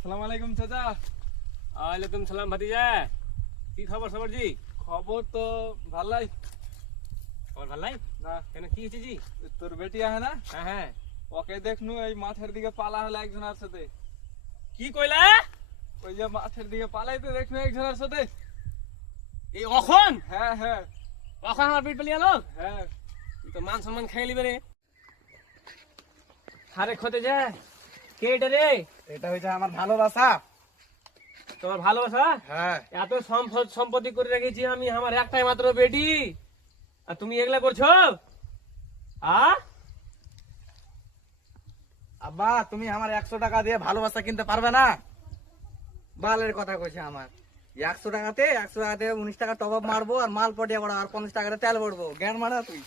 আসসালামু আলাইকুম চাচা। ওয়ালাইকুম সালাম ভাতিজা। কি খবর সবার জি? খবর তো ভালাই খবর ভালাই না। কেন কি হয়েছে জি? তোর বেটি আছে না, হ্যাঁ হ্যাঁ। ওকে দেখনু এই মাঠের দিকে পালা হলো একজনের সাথে। কি কইলা? ওই যে মাঠের দিকে পালাইতে দেখনু একজনের সাথে। এই অখন হ্যাঁ হ্যাঁ অখন আমার পেট পেলিয়ে আলো। হ্যাঁ। তুই তো মান সম্মান খাই লিবে রে। হারে খতে যা কে এটা রে? এটা হইছে আমার ভালোবাসা। তোমার ভালোবাসা? হ্যাঁ। এত সম্পত্তি করে রেখেছি আমি, আমার একটাই মাত্র বেটি, আর তুমি এগুলা করছো? আব্বা তুমি আমার 100 টাকা দিয়ে ভালোবাসা কিনতে পারবে না? বালের কথা কইছে আমার। 100 টাকাতে 19 টাকা টপ আপ মারবো আর মাল পটিয়ে বড় আর 50 টাকাতে তেল ভরবো। জ্ঞান মারা তুই।